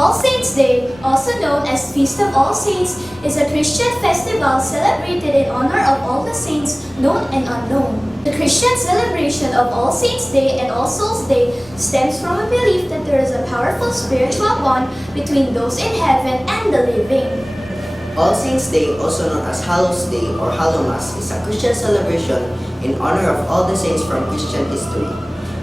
All Saints' Day, also known as Feast of All Saints, is a Christian festival celebrated in honor of all the saints known and unknown. The Christian celebration of All Saints' Day and All Souls' Day stems from a belief that there is a powerful spiritual bond between those in heaven and the living. All Saints' Day, also known as Hallows Day or Hallowmas, is a Christian celebration in honor of all the saints from Christian history.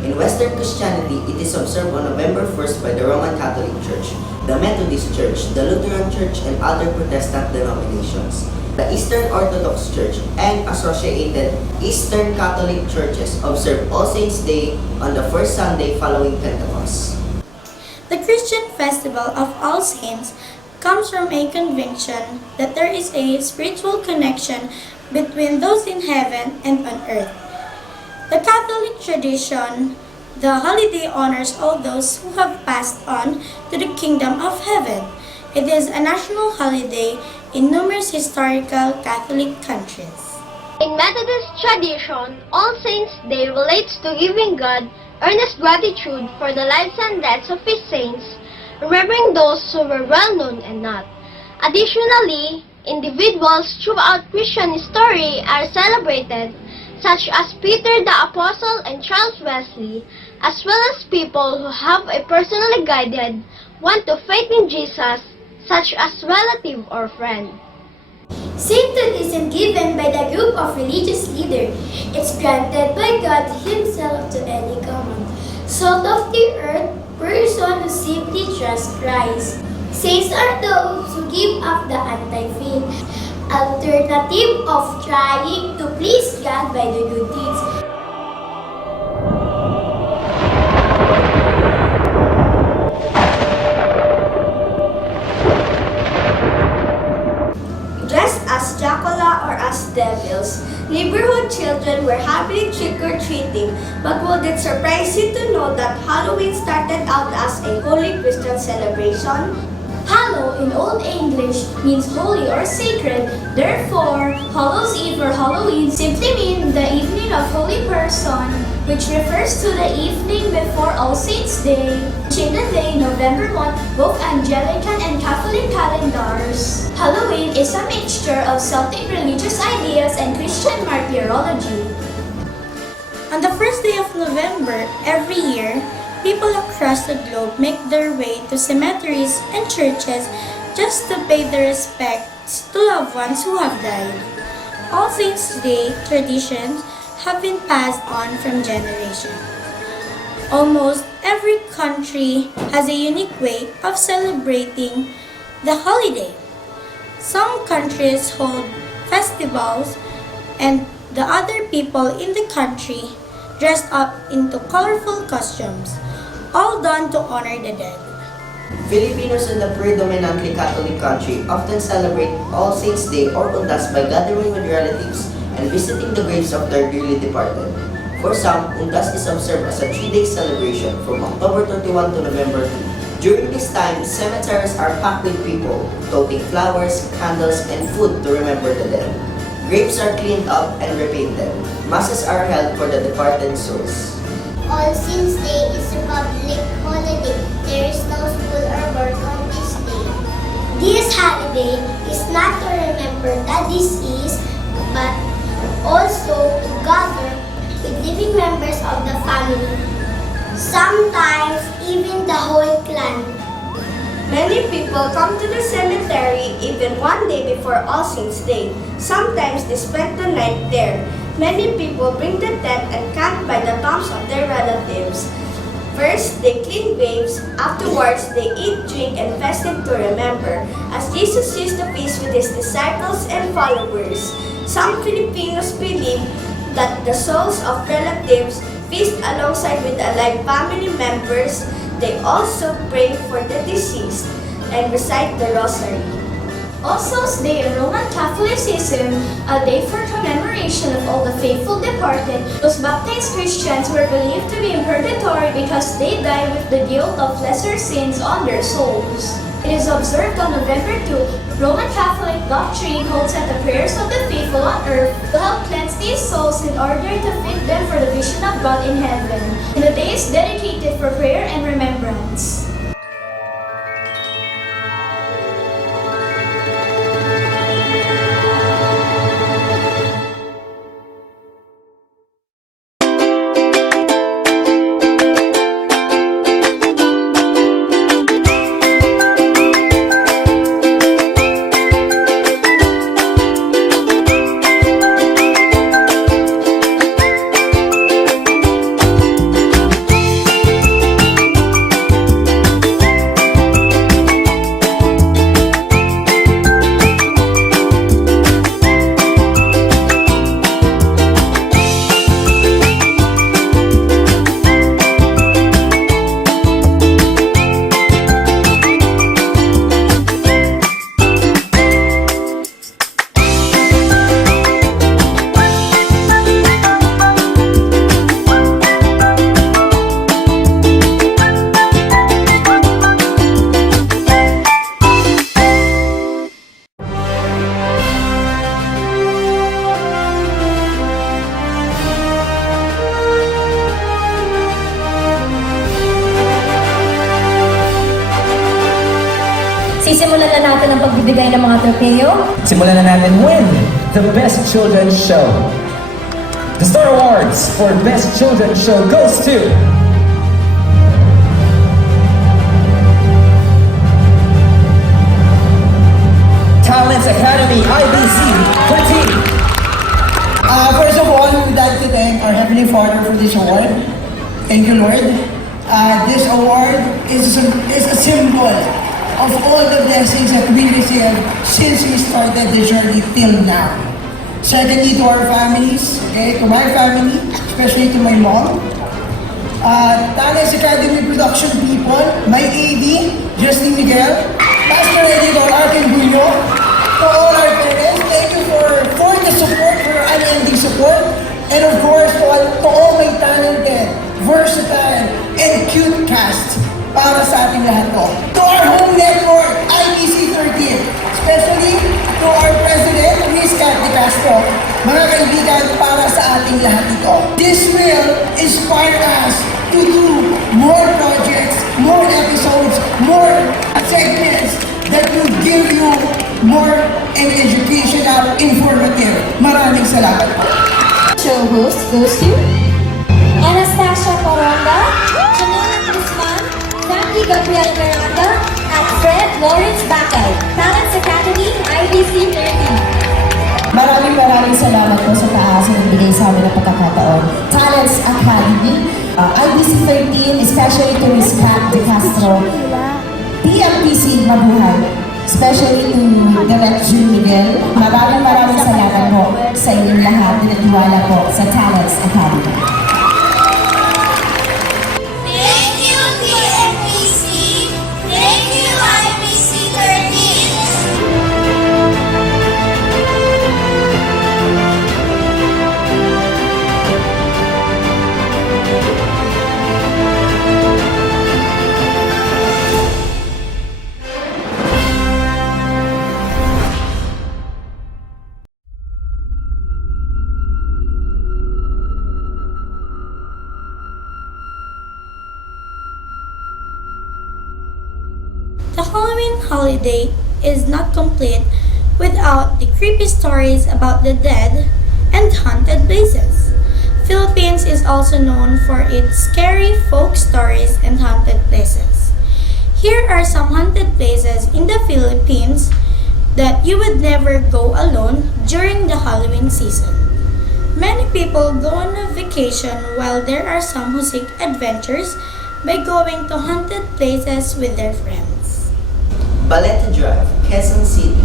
In Western Christianity, it is observed on November 1st by the Roman Catholic Church, the Methodist Church, the Lutheran Church, and other Protestant denominations. The Eastern Orthodox Church and associated Eastern Catholic churches observe All Saints' Day on the first Sunday following Pentecost. The Christian festival of All Saints comes from a conviction that there is a spiritual connection between those in heaven and on earth. The Catholic tradition, the holiday honors all those who have passed on to the kingdom of heaven. It is a national holiday in numerous historical Catholic countries. In Methodist tradition, All Saints' Day relates to giving God earnest gratitude for the lives and deaths of His saints, remembering those who were well known and not. Additionally, individuals throughout Christian history are celebrated, such as Peter the Apostle and Charles Wesley, as well as people who have a personally guided one to faith in Jesus, such as relative or friend. Sainthood isn't given by the group of religious leaders. It's granted by God Himself to any common, salt of the earth, person who simply trusts Christ. Saints are those who give up the anti-faith alternative of trying to please God by the good deeds. Dressed as Dracula or as devils, neighborhood children were happily trick-or-treating, but would it surprise you to know that Halloween started out as a holy Christian celebration? Hallow in Old English means holy or sacred. Therefore, Hallows Eve or Halloween simply means the evening of Holy Person, which refers to the evening before All Saints' Day, which in the day November 1, both Anglican and Catholic calendars. Halloween is a mixture of Celtic religious ideas and Christian martyrology. On the first day of November every year, people across the globe make their way to cemeteries and churches just to pay their respects to loved ones who have died. All Saints' Day traditions have been passed on from generation. Almost every country has a unique way of celebrating the holiday. Some countries hold festivals and the other people in the country dressed up into colorful costumes, all done to honor the dead. Filipinos in the predominantly Catholic country often celebrate All Saints' Day or Undas by gathering with relatives and visiting the graves of their dearly departed. For some, Undas is observed as a 3-day celebration from October 31 to November 2. During this time, cemeteries are packed with people, toting flowers, candles, and food to remember the dead. Graves are cleaned up and repainted. Masses are held for the departed souls. All Saints' Day is a public holiday. There is no school or work on this day. This holiday is not to remember the deceased, but also to gather with living members of the family, sometimes even the whole clan. Many people come to the cemetery even one day before All Saints' Day. Sometimes they spend the night there. Many people bring the dead and camp by the tombs of their relatives. First, they clean graves. Afterwards, they eat, drink, and feasted to remember, as Jesus used to feast with His disciples and followers. Some Filipinos believe that the souls of relatives feast alongside with alive family members. They also pray for the deceased and recite the Rosary. All Souls' Day in Roman Catholicism, a day for commemoration of all the faithful departed. Those baptized Christians were believed to be in purgatory because they died with the guilt of lesser sins on their souls. It is observed on November 2. Roman Catholic doctrine holds that the prayers of the faithful on earth will help cleanse these souls in order to fit them for the vision of God in heaven. And the day is dedicated for prayer and remembrance. simulan na natin ang pagbibigay ng mga tropeo. Simulan na natin with the Best Children's Show. The Star Awards for Best Children's Show goes to Talents Academy IBC 13. First of all, we'd like to thank our Heavenly Father for this award. Thank you, Lord. This award is a symbol of all the blessings that we received since we started the journey till now. Secondly, to our families, okay, to my family, especially to my mom. Talents Academy production people, my AD, Justin Miguel, Pastor Editor Arkin Bullo, to all our parents, thank you for the support, for your unending support, and of course, to all my talented, versatile, and cute cast para sa ating lahat po. To our home network, IBC 13, especially to our President, Miss Kat De Castro, mga kaibigan para sa ating lahat ito. This will inspire us to do more projects, more episodes, more segments that will give you more and educational, informative. Maraming salamat po. Show host goes to Anastasia Coronda, Janelle Guzman, Frankie Gabriel Miranda, at Fred Lawrence Bacay, Talents Academy IBC 13. Maraming salamat po sa taas na nagbigay sa amin ng pagkakataon. Talents Academy, IBC 13, especially to Ms. Kat De Castro, PMPC Mabuhay, especially to Direct June Miguel. Maraming salamat po sa inyong lahat na natiwala po sa Talents Academy. Thank you, PNPC. Thank you, IBC 13. The Halloween holiday is not complete without the creepy stories about the dead and haunted places. Philippines is also known for its scary folk stories and haunted places. Here are some haunted places in the Philippines that you would never go alone during the Halloween season. Many people go on a vacation while there are some who seek adventures by going to haunted places with their friends. Balete Drive, Quezon City.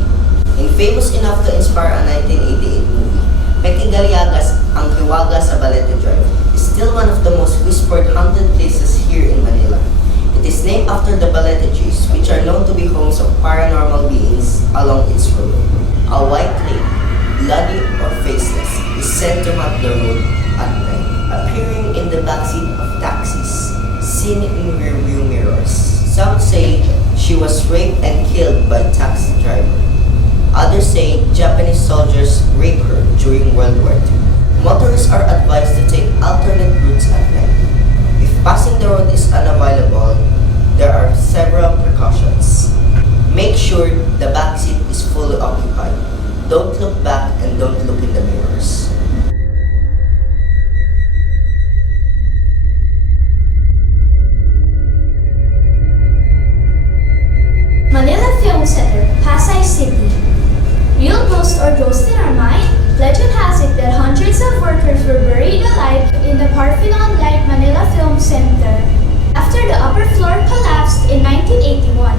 Famous enough to inspire a 1988 movie, Mekigaliagas ang Hiwaga sa Balete Drive is still one of the most whispered haunted places here in Manila. It is named after the Balete trees, which are known to be homes of paranormal beings along its road. A white lake, bloody or faceless, is said to haunt the road at night, appearing in the backseat of taxis, seen in rearview mirrors. Some say she was raped and killed by taxi driver. Others say Japanese soldiers raped her during World War II. Motorists are advised to take alternate routes at night. If passing the road is unavailable, there are several precautions. Make sure the back seat is fully occupied. Don't look back and don't look in the mirrors. Manila Film Center, Pasay City. Real ghost or ghost in our mind? Legend has it that hundreds of workers were buried alive in the Parthenon-like Manila Film Center after the upper floor collapsed in 1981.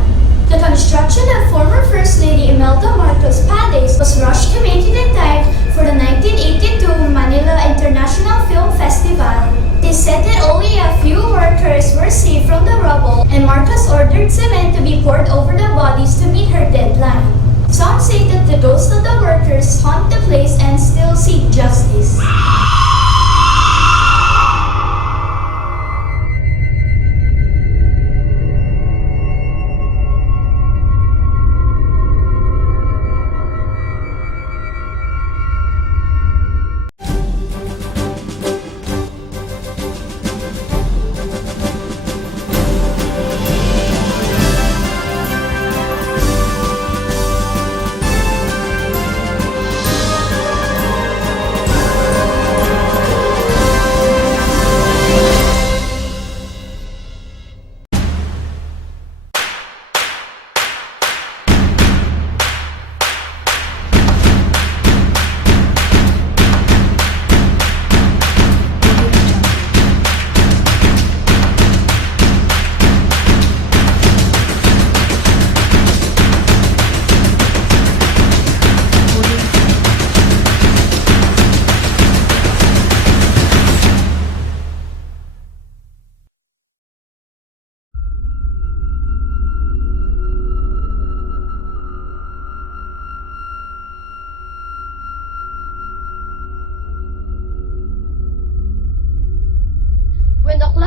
The construction of former First Lady Imelda Marcos Palace was rushed to make it in time for the 1982 Manila International Film Festival. They said that only a few workers were saved from the rubble, and Marcos ordered cement to be poured over the bodies to meet her deadline. Some say that the ghosts of the workers haunt the place and still seek justice.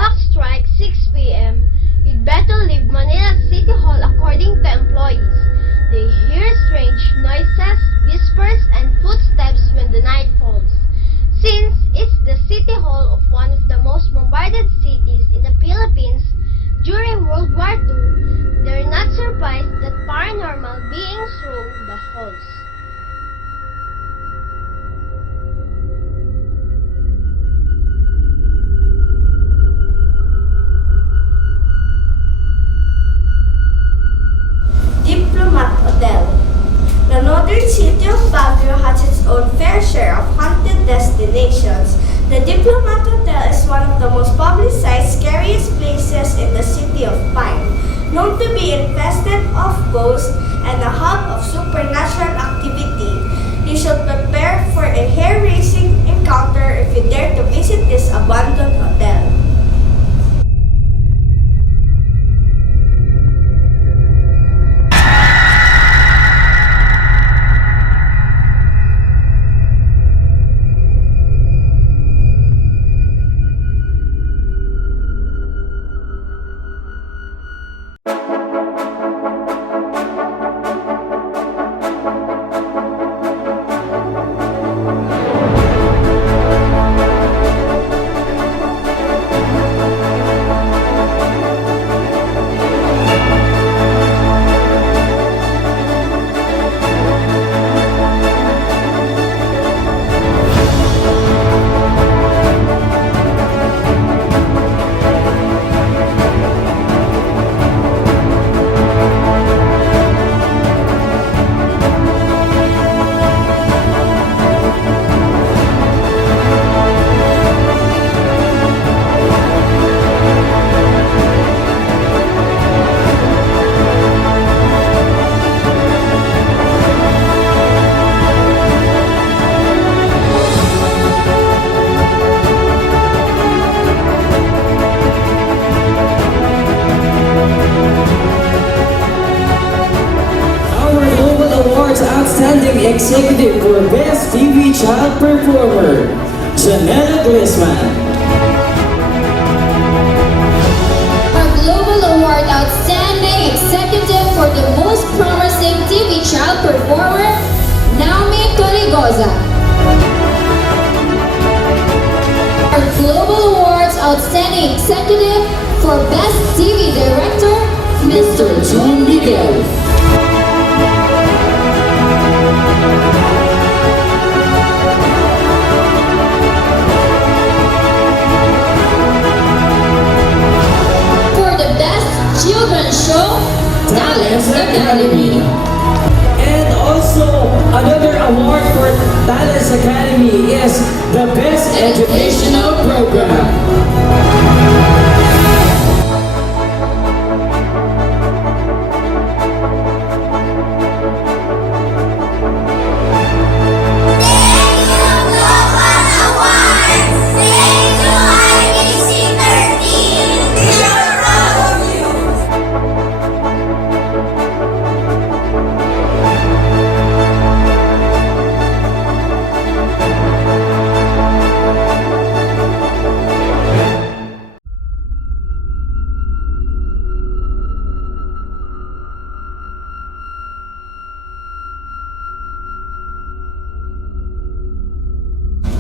clock strikes 6 p.m., you'd better leave Manila City Hall according to employees. They hear strange noises, whispers, and footsteps when the night falls. Since it's the city hall of one of the most bombarded cities in the Philippines during World War II, they're not surprised that paranormal beings roam the halls. Diplomat Hotel. The northern city of Baguio has its own fair share of haunted destinations. The Diplomat Hotel is one of the most publicized, scariest places in the city of Pine, known to be infested of ghosts and a hub of supernatural activity. You should prepare for a hair-raising encounter if you dare to visit this abandoned hotel. Outstanding Executive for Best TV Child Performer, Janela Glisman. Our Global Award Outstanding Executive for the Most Promising TV Child Performer, Naomi Toligoza. Our Global Awards Outstanding Executive for Best TV Director, Mr. John Miguel. Children's Show, Talents Academy. And also, another award for Talents Academy is the Best Educational Program.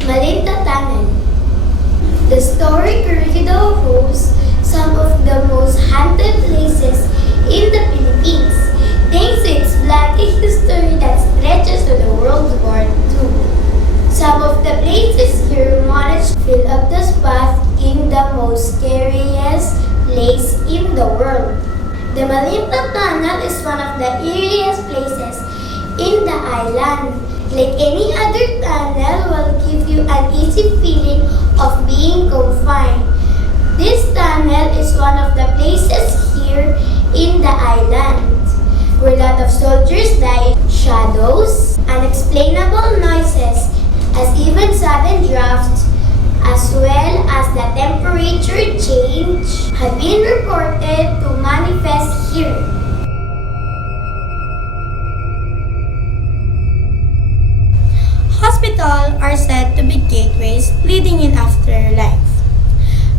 Malinta Tunnel. The story corridor hosts some of the most haunted places in the Philippines, thanks to its bloody history that stretches to the World War II. Some of the places here managed to fill up the spot in the most scariest place in the world. The Malinta Tunnel is one of the eeriest places in the island. Like any other tunnel, will give you an easy feeling of being confined. This tunnel is one of the places here in the island where a lot of soldiers die, shadows, unexplainable noises, as even sudden drafts, as well as the temperature change, have been reported to manifest here. Hospitals are said to be gateways leading in afterlife.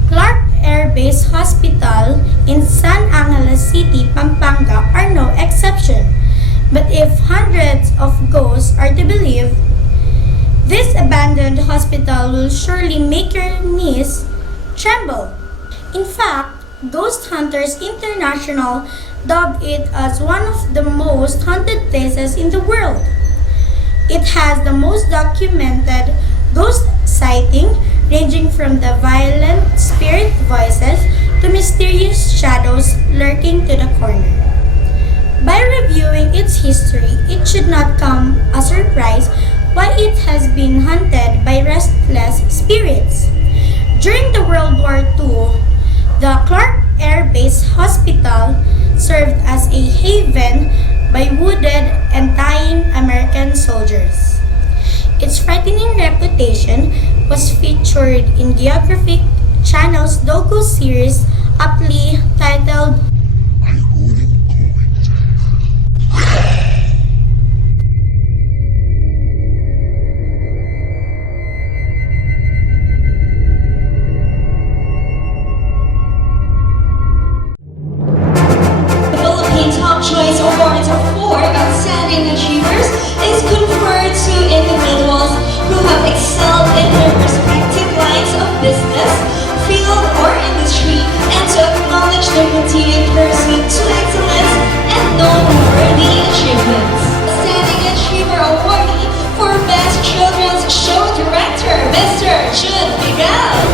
Clark Air Base City, Pampanga are no exception. But if hundreds of ghosts are to believe, this abandoned hospital will surely make your knees tremble. In fact, Ghost Hunters International dubbed it as one of the most haunted places in the world. It has the most documented ghost sighting, ranging from the violent spirit voices to mysterious shadows lurking to the corner. By reviewing its history, it should not come as a surprise why it has been haunted by restless spirits. During the World War II, the Clark Air Base Hospital served as a haven by wounded and dying American soldiers. Its frightening reputation was featured in Geographic Channel's docu series aptly titled Top Choice Awards for Outstanding Achievers is conferred to individuals who have excelled in their respective lines of business, field, or industry, and to acknowledge their continued pursuit to excellence and noteworthy achievements. Outstanding Achiever Awardee for Best Children's Show Director, Mr. Jude Miguel.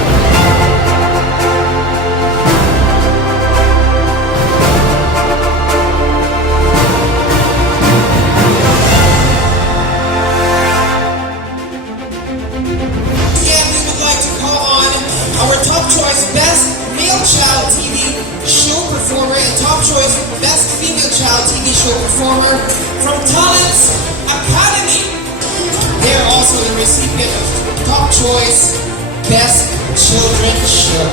Top Choice Best Male Child TV Show Performer and Top Choice Best Female Child TV Show Performer from Talents Academy. They are also the recipient of Top Choice Best Children's Show.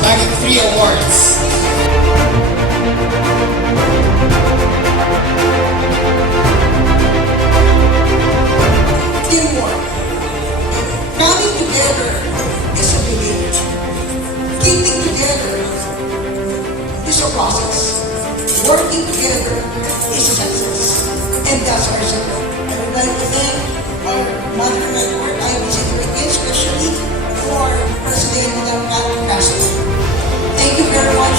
Back at 3 awards. Teamwork. Coming together is a belief. Keeping together is a process. Working together is success. And that's our success. I would like to thank our Mother Network, IBC Philippines, especially for President Madam Catherine Castro. Thank you very much.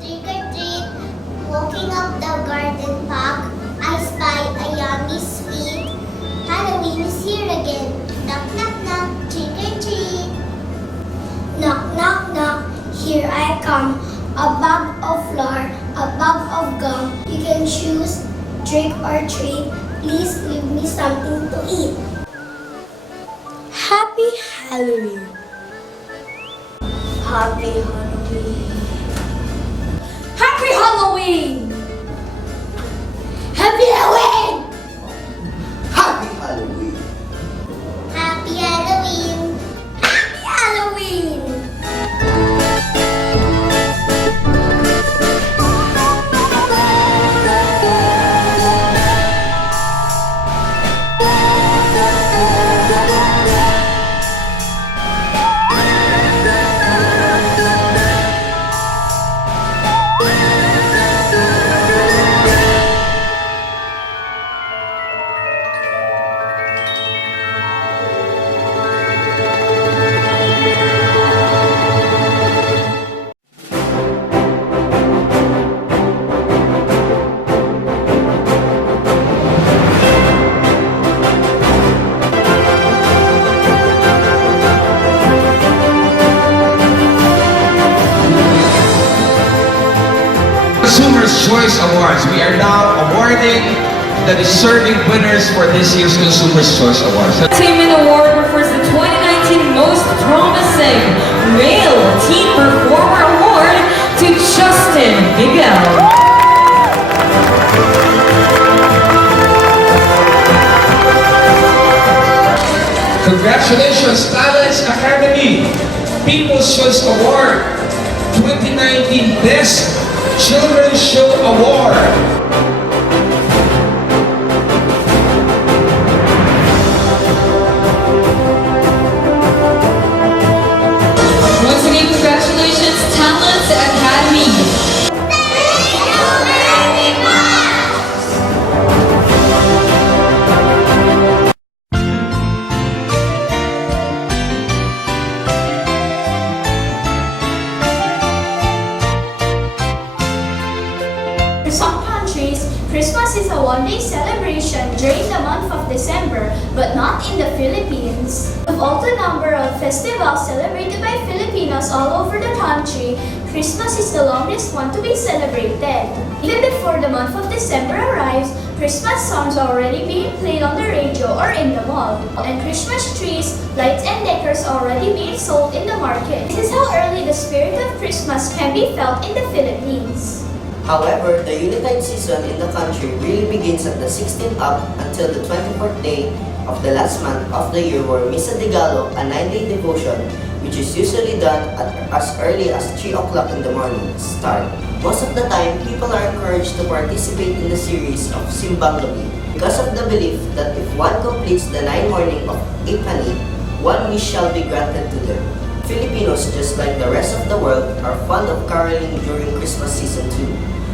Trick or treat, walking up the garden path, I spy a yummy sweet. Halloween is here again. Knock, knock, knock, trick or treat. Knock, knock, knock, here I come. A bag of flour, a bag of gum. You can choose trick or treat. Please give me something to eat. Happy Halloween! Happy Halloween! Happy Halloween! Happy Halloween! Happy Halloween! Happy Halloween! Happy Halloween! Consumer's Choice Awards. We are now awarding the deserving winners for this year's Consumer's Choice Awards. Entertainment Award refers the 2019 Most Promising Male Teen Performer Award to Justin Miguel. Congratulations, Talents Academy People's Choice Award 2019 Best Children's Show Award. Once again, congratulations, Talents Academy. For some countries, Christmas is a one-day celebration during the month of December, but not in the Philippines. Of all the number of festivals celebrated by Filipinos all over the country, Christmas is the longest one to be celebrated. Even before the month of December arrives, Christmas songs are already being played on the radio or in the mall, and Christmas trees, lights, and decors are already being sold in the market. This is how early the spirit of Christmas can be felt in the Philippines. However, the Yuletide season in the country really begins at the 16th up until the 24th day of the last month of the year, where Misa de Gallo, a 9-day devotion, which is usually done at as early as 3 o'clock in the morning, start. Most of the time, people are encouraged to participate in the series of Simbang Gabi because of the belief that if one completes the 9 morning of Epani, one wish shall be granted to them. Filipinos, just like the rest of the world, are fond of caroling during Christmas season too.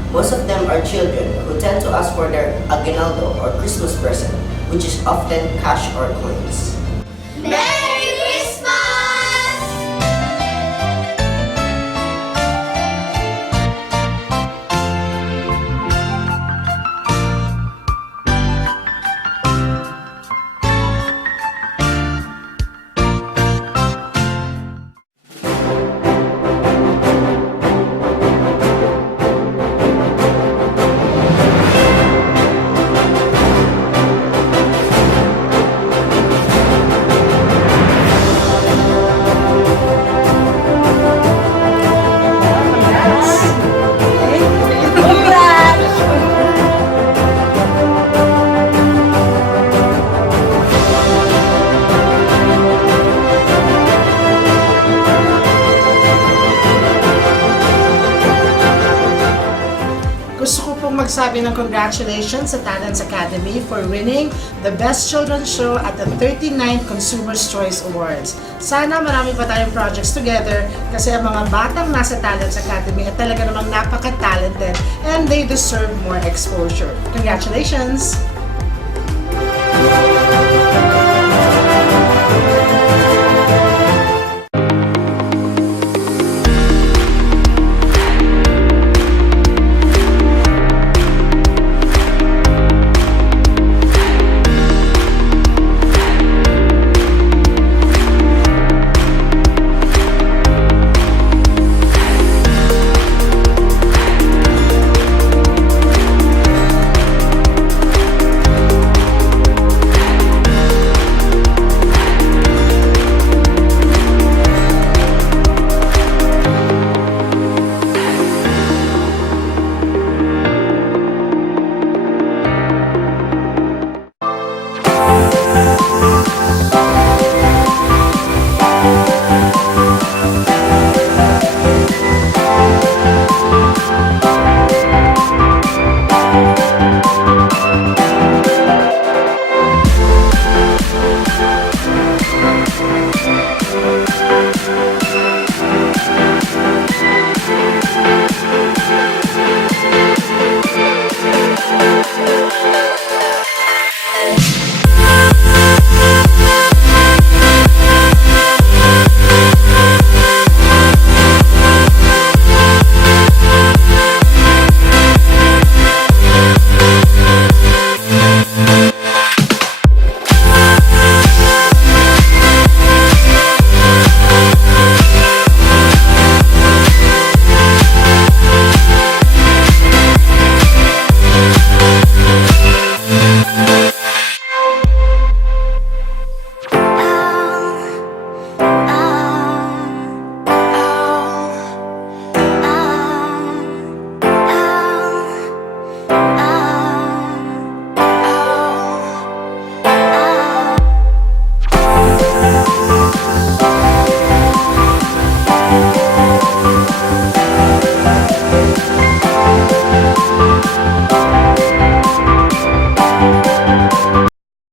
Most of them are children who tend to ask for their aguinaldo or Christmas present, which is often cash or coins. Merry Christmas! Gusto ko pong magsabi ng congratulations sa Talents Academy for winning the Best Children's Show at the 39th Consumer's Choice Awards. Sana marami pa tayong projects together kasi ang mga batang nasa Talents Academy ay talaga namang napaka-talented and they deserve more exposure. Congratulations!